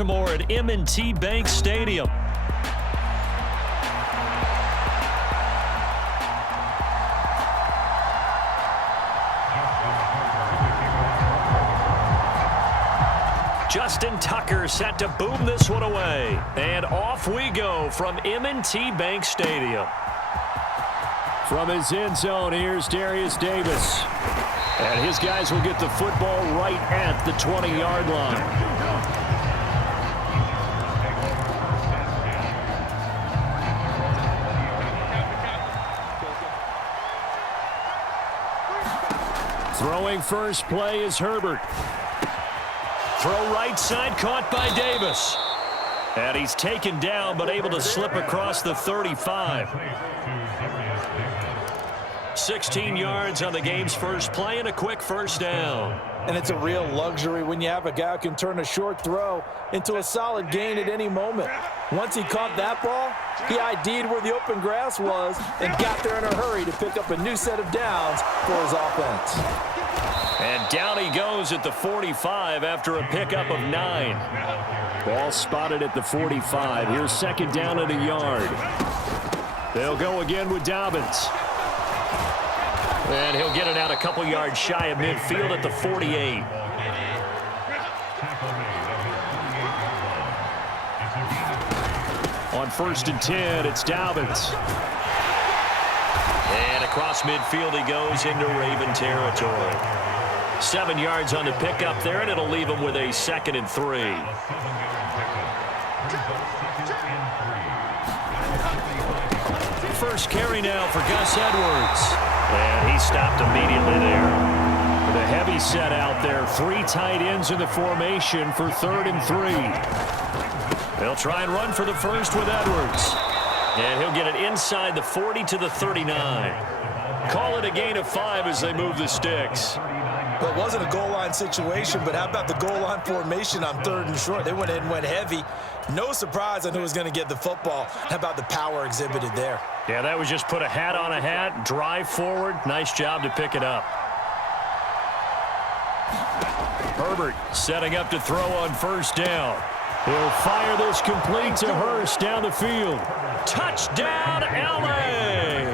Baltimore at M&T Bank Stadium. Justin Tucker set to boom this one away. And off we go from M&T Bank Stadium. From his end zone, here's Darius Davis. And his guys will get the football right at the 20-yard line. Throwing first play is Herbert. Throw right side, caught by Davis. And he's taken down, but able to slip across the 35. 16 yards on the game's first play and a quick first down. And it's a real luxury when you have a guy who can turn a short throw into a solid gain at any moment. Once he caught that ball, he ID'd where the open grass was and got there in a hurry to pick up a new set of downs for his offense. And down he goes at the 45 after a pickup of 9. Ball spotted at the 45. Here's second down at a yard. They'll go again with Dobbins. And he'll get it out a couple yards shy of midfield at the 48. On 1st and 10, it's Dobbins. And across midfield he goes into Raven territory. 7 yards on the pickup there, and it'll leave him with a 2nd and 3. First carry now for Gus Edwards. And he stopped immediately there. The heavy set out there. 3 tight ends in the formation for 3rd and 3. They'll try and run for the first with Edwards. And he'll get it inside the 40 to the 39. Call it a gain of 5 as they move the sticks. Well, it wasn't a goal line situation, but how about the goal line formation on 3rd and short? They went in and went heavy. No surprise on who was going to get the football. How about the power exhibited there? Yeah, that was just put a hat on a hat, drive forward. Nice job to pick it up. Herbert setting up to throw on 1st down. He'll fire this complete to Hurst down the field. Touchdown, L.A.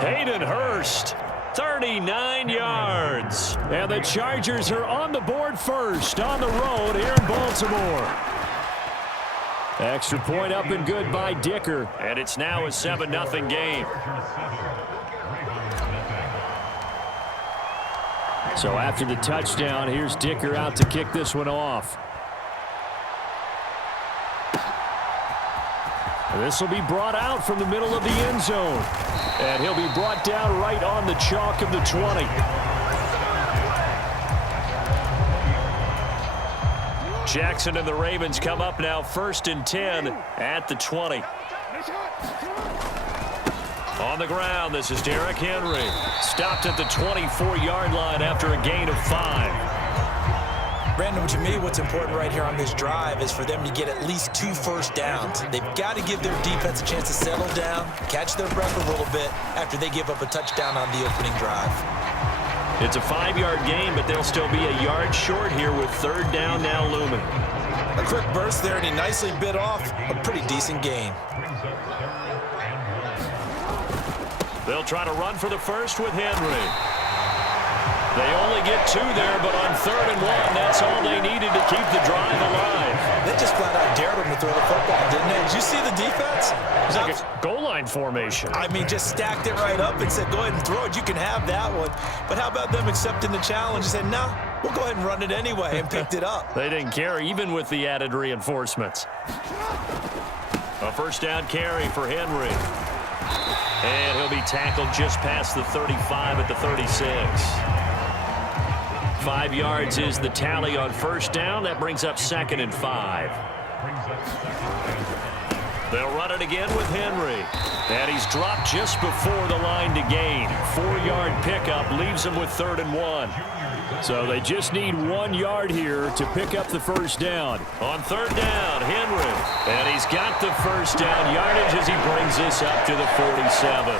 Hayden Hurst, 39 yards. And the Chargers are on the board first on the road here in Baltimore. Extra point up and good by Dicker. And it's now a 7-0 game. So after the touchdown, here's Dicker out to kick this one off. This will be brought out from the middle of the end zone. And he'll be brought down right on the chalk of the 20. Jackson and the Ravens come up now 1st and 10 at the 20. On the ground, this is Derrick Henry. Stopped at the 24-yard line after a gain of 5. Brandon, to me, what's important right here on this drive is for them to get at least 2 first downs. They've got to give their defense a chance to settle down, catch their breath a little bit after they give up a touchdown on the opening drive. It's a 5-yard gain, but they'll still be a yard short here with 3rd down now looming. A quick burst there, and he nicely bit off a pretty decent gain. They'll try to run for the first with Henry. They only get 2 there, but on 3rd and 1, that's all they needed to keep the drive alive. They just flat out dared him to throw the football, didn't they? Did you see the defense? It's like a goal line formation. I mean, just stacked it right up and said, go ahead and throw it. You can have that one. But how about them accepting the challenge and said, no, we'll go ahead and run it anyway, and picked it up. They didn't care, even with the added reinforcements. A 1st down carry for Henry. And he'll be tackled just past the 35 at the 36. 5 yards is the tally on 1st down. That brings up 2nd and 5. They'll run it again with Henry. And he's dropped just before the line to gain. 4-yard pickup leaves him with 3rd and 1. So they just need 1 yard here to pick up the 1st down. On 3rd down, Henry. And he's got the 1st down yardage as he brings this up to the 47.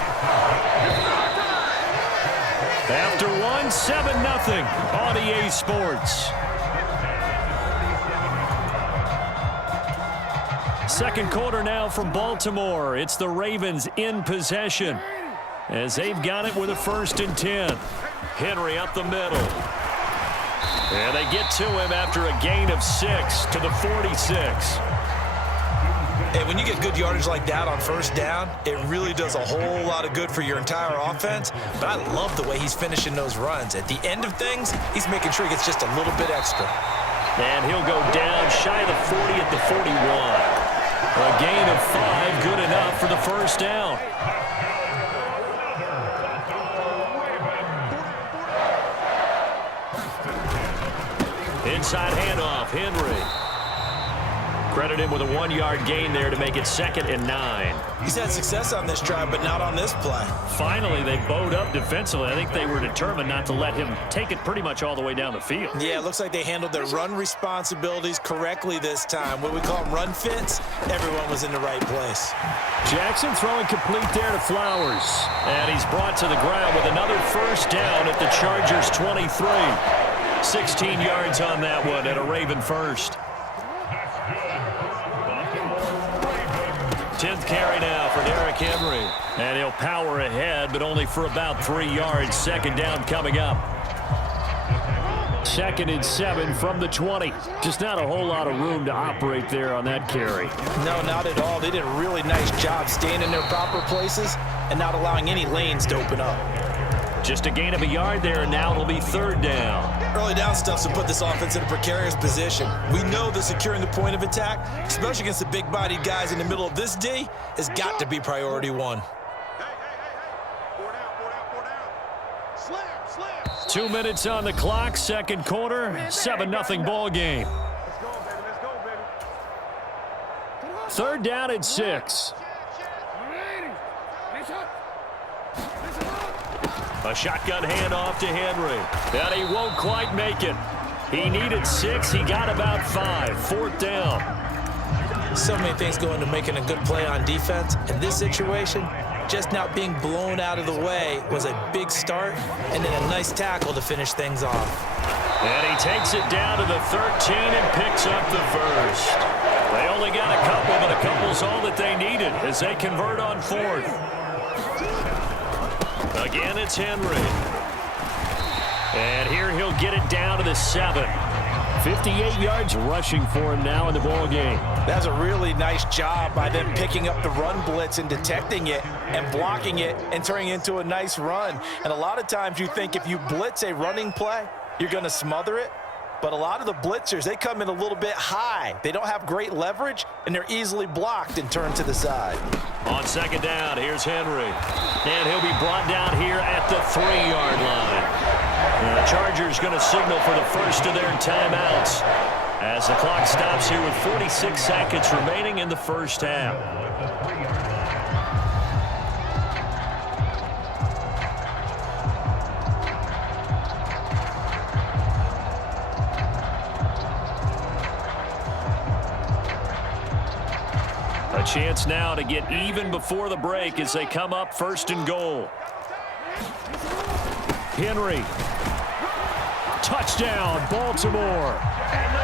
After 1, 7-0 on EA Sports. Second quarter now from Baltimore. It's the Ravens in possession as they've got it with a 1st and 10. Henry up the middle. And they get to him after a gain of 6 to the 46. Hey, when you get good yardage like that on 1st down, it really does a whole lot of good for your entire offense. But I love the way he's finishing those runs. At the end of things, he's making sure he gets just a little bit extra. And he'll go down shy of the 40 at the 41. A gain of 5, good enough for the 1st down. Inside handoff, Henry. Credit him with a 1-yard gain there to make it 2nd and 9. He's had success on this drive, but not on this play. Finally, they bowed up defensively. I think they were determined not to let him take it pretty much all the way down the field. Yeah, it looks like they handled their run responsibilities correctly this time. What we call them run fits, everyone was in the right place. Jackson throwing complete there to Flowers. And he's brought to the ground with another 1st down at the Chargers' 23. 16 yards on that one and a Raven 1st. 10th carry now for Derrick Henry. And he'll power ahead, but only for about 3 yards. 2nd down coming up. 2nd and 7 from the 20. Just not a whole lot of room to operate there on that carry. No, not at all. They did a really nice job staying in their proper places and not allowing any lanes to open up. Just a gain of a yard there, and now it'll be 3rd down. Early down stuff's to put this offense in a precarious position. We know that securing the point of attack, especially against the big-bodied guys in the middle of this D, has got to be priority 1. 2 minutes on the clock, 2nd quarter, 7-0 ball game. 3rd down and 6. A shotgun handoff to Henry. And he won't quite make it. He needed 6. He got about 5. 4th down. So many things go into making a good play on defense. In this situation, just not being blown out of the way was a big start, and then a nice tackle to finish things off. And he takes it down to the 13 and picks up the 1st. They only got a couple, but a couple's all that they needed as they convert on 4th. Again, it's Henry. And here he'll get it down to the 7. 58 yards rushing for him now in the ball game. That's a really nice job by them picking up the run blitz and detecting it and blocking it and turning it into a nice run. And a lot of times you think if you blitz a running play, you're going to smother it. But a lot of the blitzers, they come in a little bit high. They don't have great leverage, and they're easily blocked and turned to the side. On 2nd down, here's Henry. And he'll be brought down here at the 3-yard line. And the Chargers going to signal for the first of their timeouts as the clock stops here with 46 seconds remaining in the 1st half. A chance now to get even before the break as they come up 1st and goal. Henry. Touchdown, Baltimore.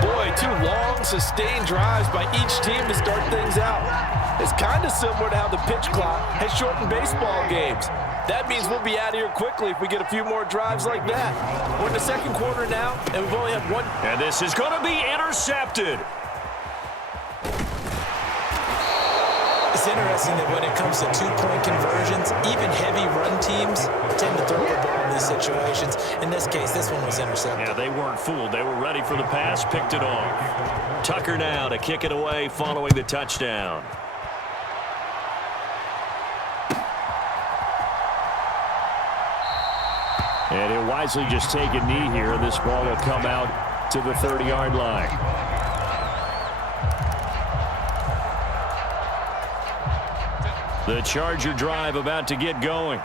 Boy, 2 long, sustained drives by each team to start things out. It's kind of similar to how the pitch clock has shortened baseball games. That means we'll be out of here quickly if we get a few more drives like that. We're in the 2nd quarter now, and we've only had 1. And this is going to be intercepted. It's interesting that when it comes to 2-point conversions, even heavy run teams tend to throw the ball in these situations. In this case, this one was intercepted. Yeah, they weren't fooled. They were ready for the pass, picked it off. Tucker now to kick it away following the touchdown. And he'll wisely just take a knee here. This ball will come out to the 30-yard line. The Charger drive about to get going.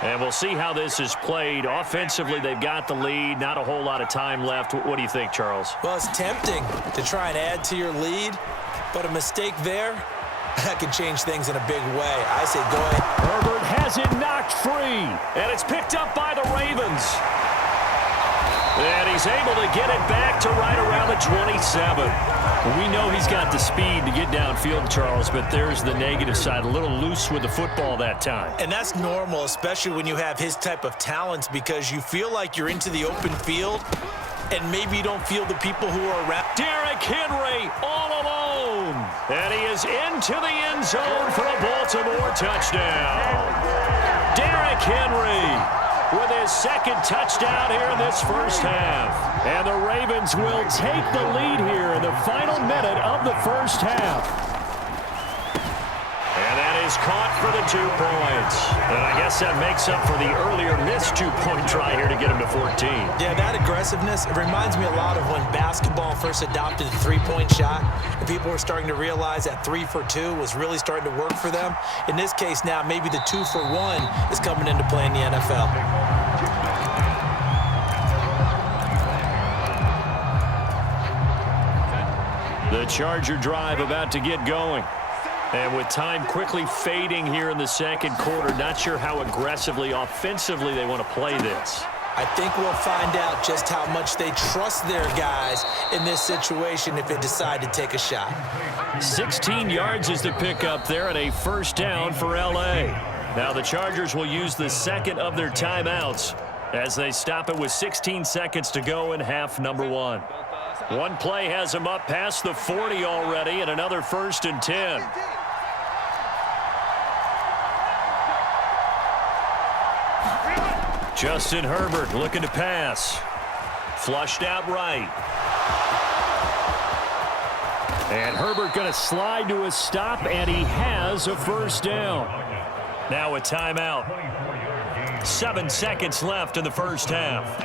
And we'll see how this is played. Offensively, they've got the lead. Not a whole lot of time left. What do you think, Charles? Well, it's tempting to try and add to your lead, but a mistake there, that can change things in a big way. I say go ahead. Herbert has it knocked free. And it's picked up by the Ravens. And he's able to get it back to right around the 27. We know he's got the speed to get downfield, Charles, but there's the negative side. A little loose with the football that time. And that's normal, especially when you have his type of talents, because you feel like you're into the open field and maybe you don't feel the people who are around. Derrick Henry all alone. And he is into the end zone for a Baltimore touchdown. Derrick Henry with his second touchdown here in this first half. And the Ravens will take the lead here in the final minute of the first half. And that is caught for the 2 points. And I guess that makes up for the earlier missed 2-point try here to get him to 14. Yeah, that aggressiveness, it reminds me a lot of when basketball first adopted the 3-point shot, and people were starting to realize that 3 for 2 was really starting to work for them. In this case now, maybe the 2 for 1 is coming into play in the NFL. The Charger drive about to get going. And with time quickly fading here in the second quarter, not sure how aggressively, offensively they want to play this. I think we'll find out just how much they trust their guys in this situation if they decide to take a shot. 16 yards is the pickup there and a first down for L.A. Now the Chargers will use the second of their timeouts as they stop it with 16 seconds to go in half number 1. One play has them up past the 40 already and another 1st and 10. Justin Herbert looking to pass. Flushed out right. And Herbert going to slide to a stop, and he has a first down. Now a timeout. 7 seconds left in the first half.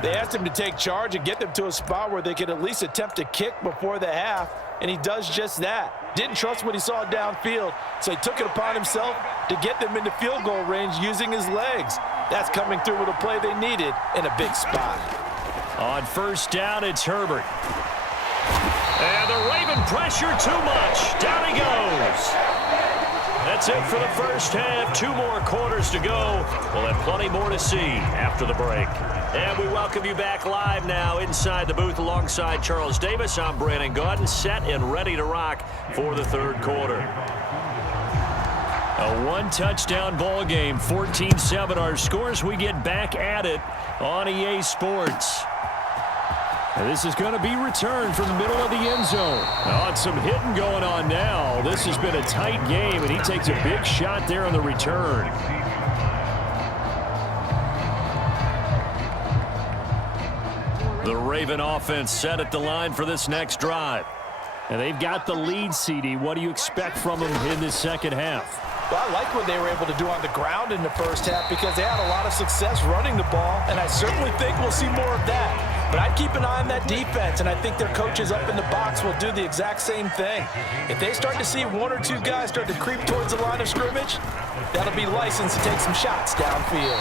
They asked him to take charge and get them to a spot where they could at least attempt to kick before the half, and he does just that. Didn't trust what he saw downfield, so he took it upon himself to get them into field goal range using his legs. That's coming through with a play they needed in a big spot. On first down, it's Herbert. And the Raven pressure too much. Down he goes. That's it for the first half. 2 more quarters to go. We'll have plenty more to see after the break. And we welcome you back live now inside the booth alongside Charles Davis. I'm Brandon Gaudin, set and ready to rock for the third quarter. A 1-touchdown ball game, 14-7 our scores. We get back at it on EA Sports. And this is going to be returned from the middle of the end zone. Oh, and some hitting going on now. This has been a tight game, and he takes a big shot there on the return. The Raven offense set at the line for this next drive. And they've got the lead, CD. What do you expect from them in this second half? Well, I like what they were able to do on the ground in the first half because they had a lot of success running the ball, and I certainly think we'll see more of that. But I'd keep an eye on that defense, and I think their coaches up in the box will do the exact same thing. If they start to see 1 or 2 guys start to creep towards the line of scrimmage, that'll be licensed to take some shots downfield.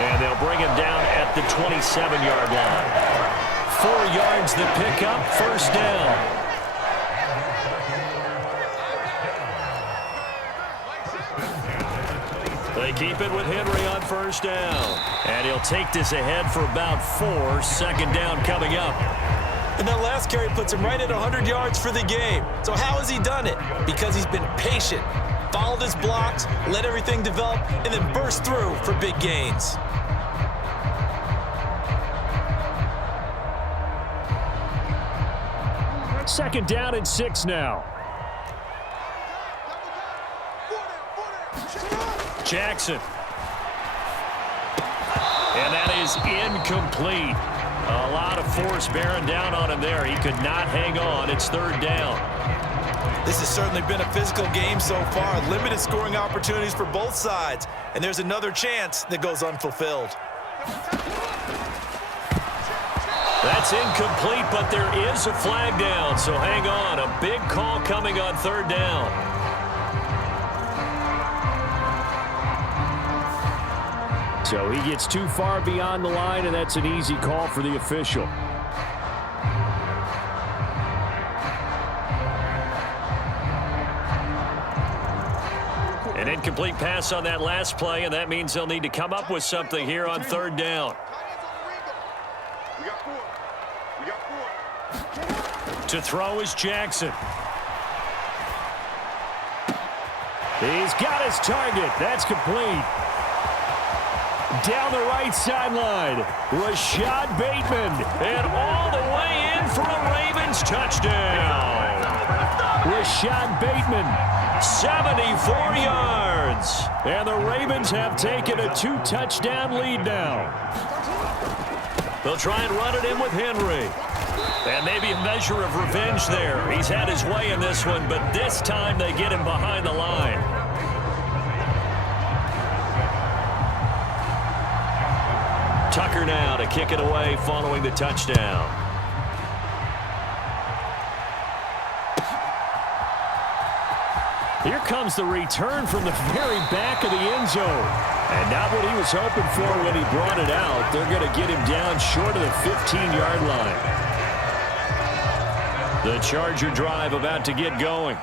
And they'll bring him down at the 27-yard line. 4 yards the pickup, first down. They keep it with Henry on first down. And he'll take this ahead for about 4. Second down coming up. And that last carry puts him right at 100 yards for the game. So how has he done it? Because he's been patient, followed his blocks, let everything develop, and then burst through for big gains. Second down and 6 now. Jackson. And that is incomplete. A lot of force bearing down on him there. He could not hang on. It's third down. This has certainly been a physical game so far. Limited scoring opportunities for both sides. And there's another chance that goes unfulfilled. That's incomplete, but there is a flag down. So hang on. A big call coming on third down. So he gets too far beyond the line, and that's an easy call for the official. An incomplete pass on that last play, and that means they'll need to come up with something here on third down. To throw is Jackson. He's got his target. That's complete. Down the right sideline, Rashad Bateman. And all the way in for a Ravens touchdown. Rashad Bateman, 74 yards. And the Ravens have taken a 2-touchdown lead now. They'll try and run it in with Henry. And maybe a measure of revenge there. He's had his way in this one, but this time they get him behind the line. Tucker now to kick it away following the touchdown. Here comes the return from the very back of the end zone. And not what he was hoping for when he brought it out. They're going to get him down short of the 15-yard line. The Charger drive about to get going.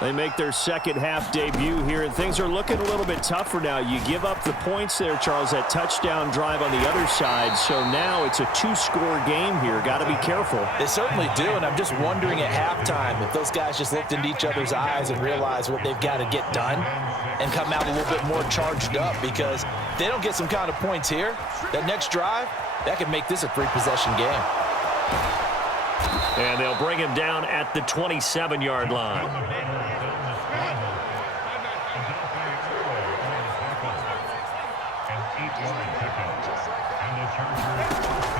They make their second half debut here, and things are looking a little bit tougher now. You give up the points there, Charles, that touchdown drive on the other side. So now it's a 2-score game here. Got to be careful. They certainly do, and I'm just wondering at halftime if those guys just looked into each other's eyes and realized what they've got to get done and come out a little bit more charged up, because if they don't get some kind of points here, that next drive, that could make this a 3-possession game. And they'll bring him down at the 27-yard line.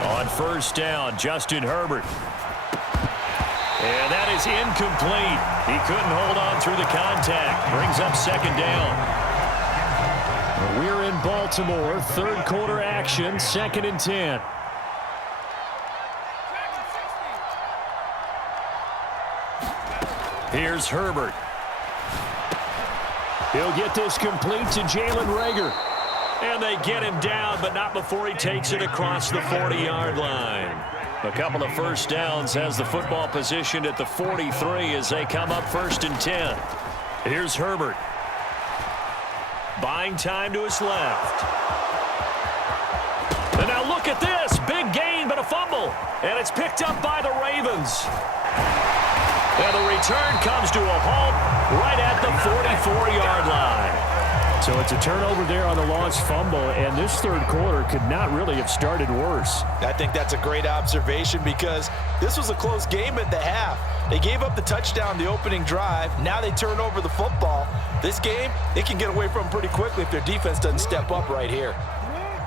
On first down, Justin Herbert. And that is incomplete. He couldn't hold on through the contact. Brings up second down. We're in Baltimore. Third quarter action, 2nd and 10. Here's Herbert. He'll get this complete to Jalen Reagor. And they get him down, but not before he takes it across the 40-yard line. A couple of first downs has the football positioned at the 43 as they come up 1st and 10. Here's Herbert. Buying time to his left. And now look at this. Big gain, but a fumble. And it's picked up by the Ravens. And the return comes to a halt right at the 44-yard line. So it's a turnover there on the lost fumble, and this third quarter could not really have started worse. I think that's a great observation, because this was a close game at the half. They gave up the touchdown the opening drive. Now they turn over the football. This game, they can get away from pretty quickly if their defense doesn't step up right here.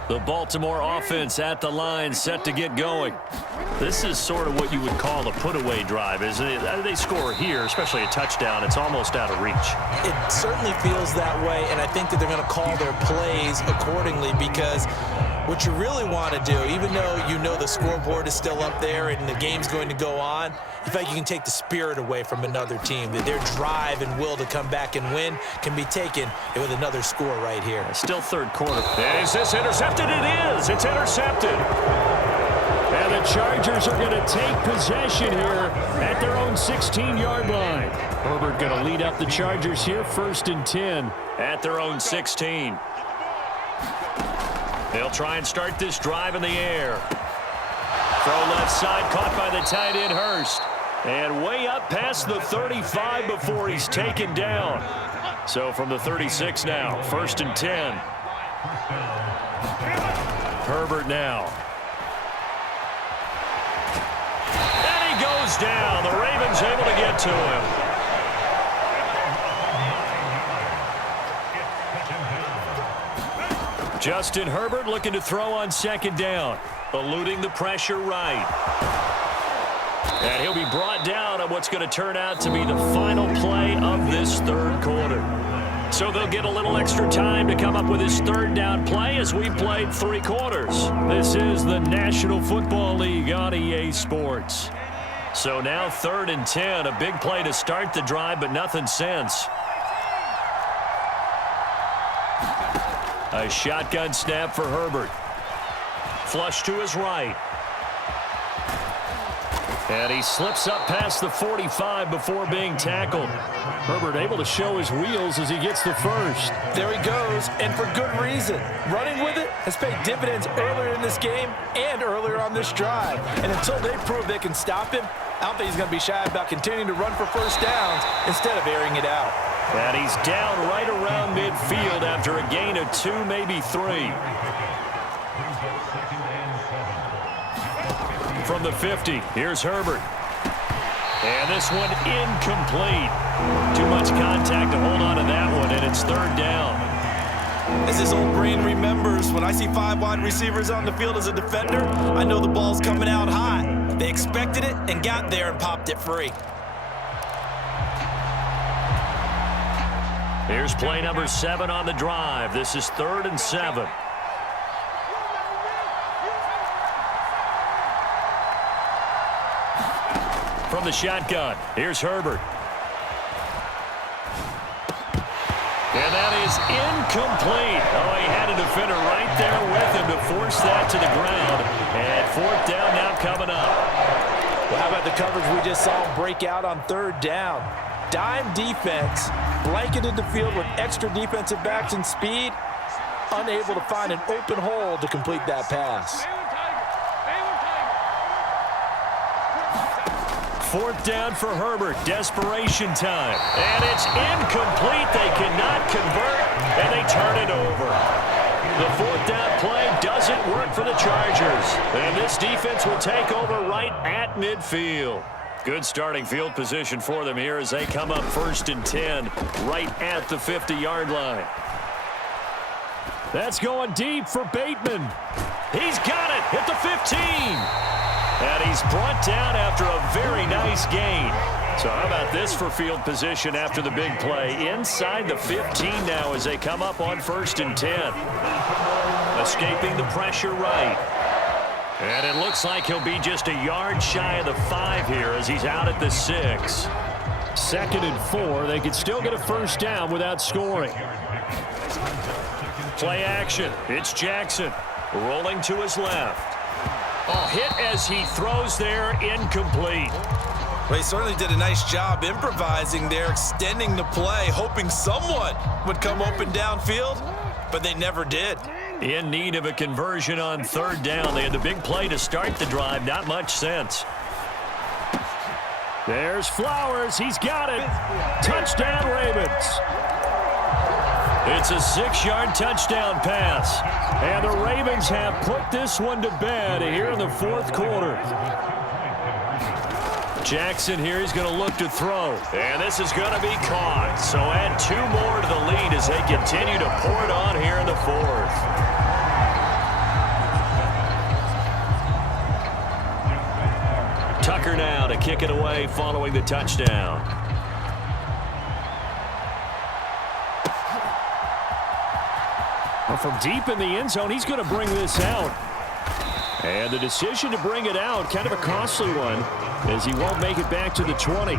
The Baltimore offense at the line, set to get going. This is sort of what you would call a put-away drive, isn't it? They score here, especially a touchdown. It's almost out of reach. It certainly feels that way, and I think that they're going to call their plays accordingly, because what you really want to do, even though you know the scoreboard is still up there and the game's going to go on, in fact, you can take the spirit away from another team. That their drive and will to come back and win can be taken with another score right here. Still third quarter. Is this intercepted? It is. It's intercepted. And the Chargers are going to take possession here at their own 16-yard line. Herbert going to lead up the Chargers here, 1st and 10. At their own 16. They'll try and start this drive in the air. Throw left side, caught by the tight end Hurst. And way up past the 35 before he's taken down. So from the 36 now, 1st and 10. Herbert now. And he goes down. The Ravens able to get to him. Justin Herbert looking to throw on 2nd down. Eluding the pressure right. And he'll be brought down on what's going to turn out to be the final play of this third quarter. So they'll get a little extra time to come up with his 3rd down play as we played 3 quarters. This is the National Football League on EA Sports. So now 3rd and 10, a big play to start the drive, but nothing since. A shotgun snap for Herbert. Flush to his right. And he slips up past the 45 before being tackled. Herbert able to show his wheels as he gets the first. There he goes, and for good reason. Running with it has paid dividends earlier in this game and earlier on this drive. And until they prove they can stop him, I don't think he's going to be shy about continuing to run for first downs instead of airing it out. And he's down right around midfield after a gain of 2, maybe 3. From the 50, here's Herbert. And this one incomplete. Too much contact to hold on to that one, and it's 3rd down. As his old brain remembers, when I see 5 wide receivers on the field as a defender, I know the ball's coming out high. They expected it and got there and popped it free. Here's play number 7 on the drive. This is 3rd and 7. From the shotgun, here's Herbert. And that is incomplete. Oh, he had a defender right there with him to force that to the ground. And 4th down now coming up. Well, how about the coverage we just saw break out on 3rd down? Dime defense, blanketed the field with extra defensive backs and speed, unable to find an open hole to complete that pass. 4th down for Herbert. Desperation time. And it's incomplete. They cannot convert, and they turn it over. The 4th down play doesn't work for the Chargers. And this defense will take over right at midfield. Good starting field position for them here as they come up 1st and 10 right at the 50-yard line. That's going deep for Bateman. He's got it at the 15. And he's brought down after a very nice gain. So how about this for field position after the big play? Inside the 15 now as they come up on 1st and 10. Escaping the pressure right. And it looks like he'll be just a yard shy of the 5 here as he's out at the 6. 2nd and 4. They could still get a 1st down without scoring. Play action. It's Jackson rolling to his left. Oh, hit as he throws there, incomplete. Well, he certainly did a nice job improvising there, extending the play, hoping someone would come open downfield, but they never did. In need of a conversion on 3rd down. They had the big play to start the drive. Not much sense. There's Flowers. He's got it. Touchdown, Ravens. It's a 6-yard touchdown pass. And the Ravens have put this one to bed here in the 4th quarter. Jackson here is going to look to throw. And this is going to be caught. So add 2 more to the lead as they continue to pour it on here in the 4th. Tucker now to kick it away following the touchdown. Well, from deep in the end zone, he's going to bring this out. And the decision to bring it out, kind of a costly one, as he won't make it back to the 20.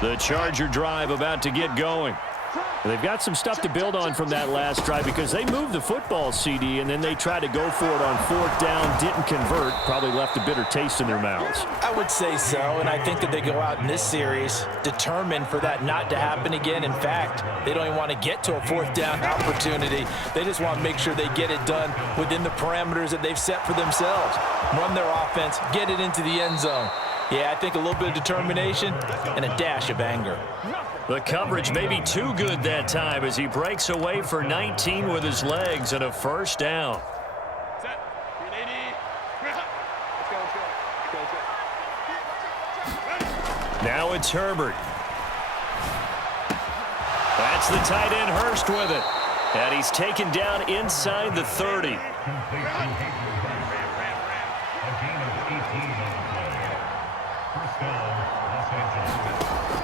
The Charger drive about to get going. They've got some stuff to build on from that last drive because they moved the football, CD, and then they tried to go for it on 4th down, didn't convert, probably left a bitter taste in their mouths. I would say so, and I think that they go out in this series determined for that not to happen again. In fact, they don't even want to get to a 4th down opportunity. They just want to make sure they get it done within the parameters that they've set for themselves. Run their offense, get it into the end zone. Yeah, I think a little bit of determination and a dash of anger. The coverage may be too good that time as he breaks away for 19 with his legs and a 1st down. Now it's Herbert. That's the tight end Hurst with it. And he's taken down inside the 30.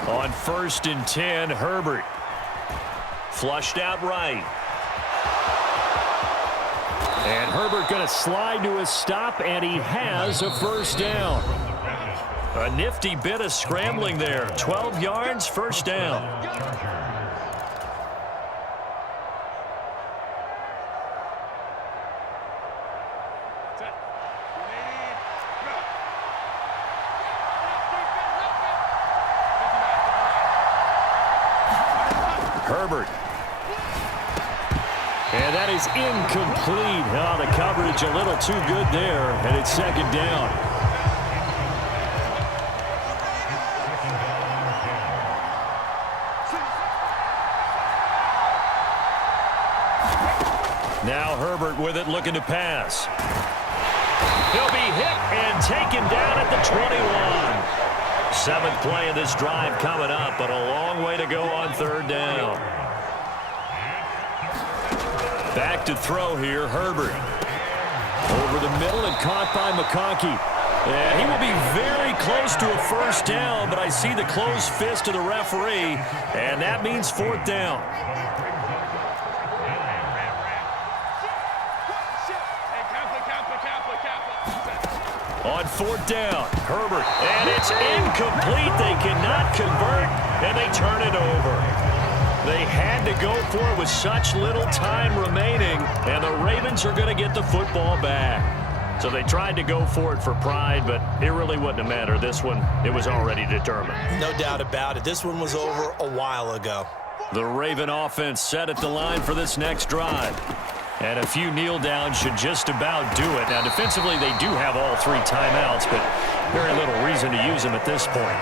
On 1st and 10, Herbert. Flushed out right. And Herbert going to slide to a stop, and he has a 1st down. A nifty bit of scrambling there. 12 yards, 1st down. Herbert. And that is incomplete. Oh, the coverage a little too good there, and it's second down. Now Herbert with it, looking to pass. He'll be hit and taken down at the 21. 7th play of this drive coming up, but a long way to go on 3rd down. Back to throw here, Herbert. Over the middle and caught by McConkey. Yeah, he will be very close to a first down, but I see the closed fist of the referee, and that means 4th down. On 4th down, Herbert, and it's incomplete. They cannot convert, and they turn it over. They had to go for it with such little time remaining, and the Ravens are going to get the football back. So they tried to go for it for pride, but it really wouldn't have mattered. This one, it was already determined. No doubt about it. This one was over a while ago. The Raven offense set at the line for this next drive. And a few kneel downs should just about do it. Now, defensively, they do have all 3 timeouts, but very little reason to use them at this point.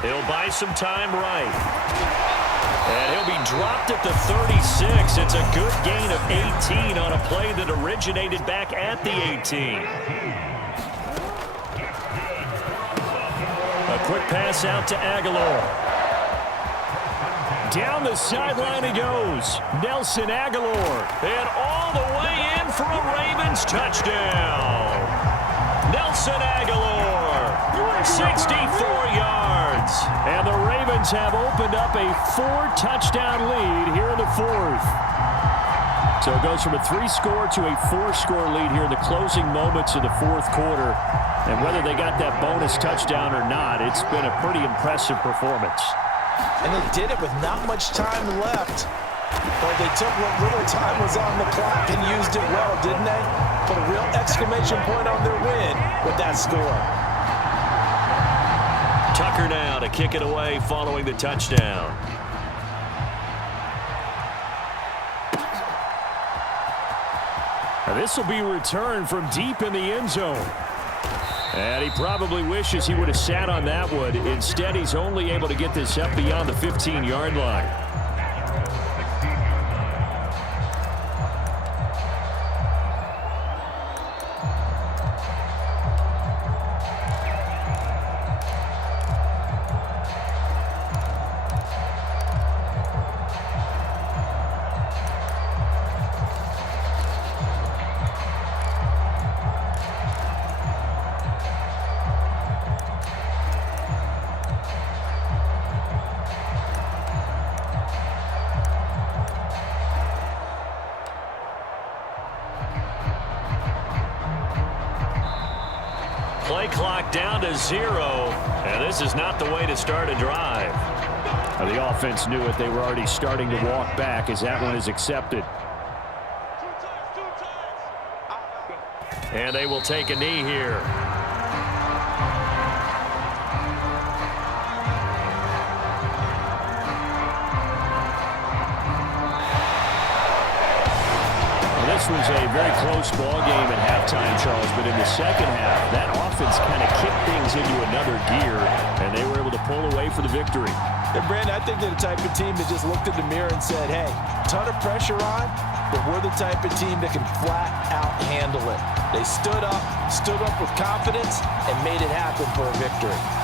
He'll buy some time right. And he'll be dropped at the 36. It's a good gain of 18 on a play that originated back at the 18. A quick pass out to Aguilar. Down the sideline he goes. Nelson Aguilar. And all the way in for a Ravens touchdown. Nelson Aguilar. 64 yards. And the Ravens have opened up a 4-touchdown lead here in the 4th. So it goes from a 3-score to a 4-score lead here in the closing moments of the 4th quarter. And whether they got that bonus touchdown or not, it's been a pretty impressive performance. And they did it with not much time left. But they took what little time was on the clock and used it well, didn't they? Put a real exclamation point on their win with that score. Tucker now to kick it away following the touchdown. Now this will be returned from deep in the end zone. And he probably wishes he would have sat on that one. Instead, he's only able to get this up beyond the 15-yard line. Play clock down to 0, and this is not the way to start a drive. The offense knew it. They were already starting to walk back as that one is accepted. And they will take a knee here. This was a very close ball game at halftime, Charles, but in the second half, that offense kind of kicked things into another gear, and they were able to pull away for the victory. And Brandon, I think they're the type of team that just looked in the mirror and said, hey, ton of pressure on, but we're the type of team that can flat out handle it. They stood up with confidence, and made it happen for a victory.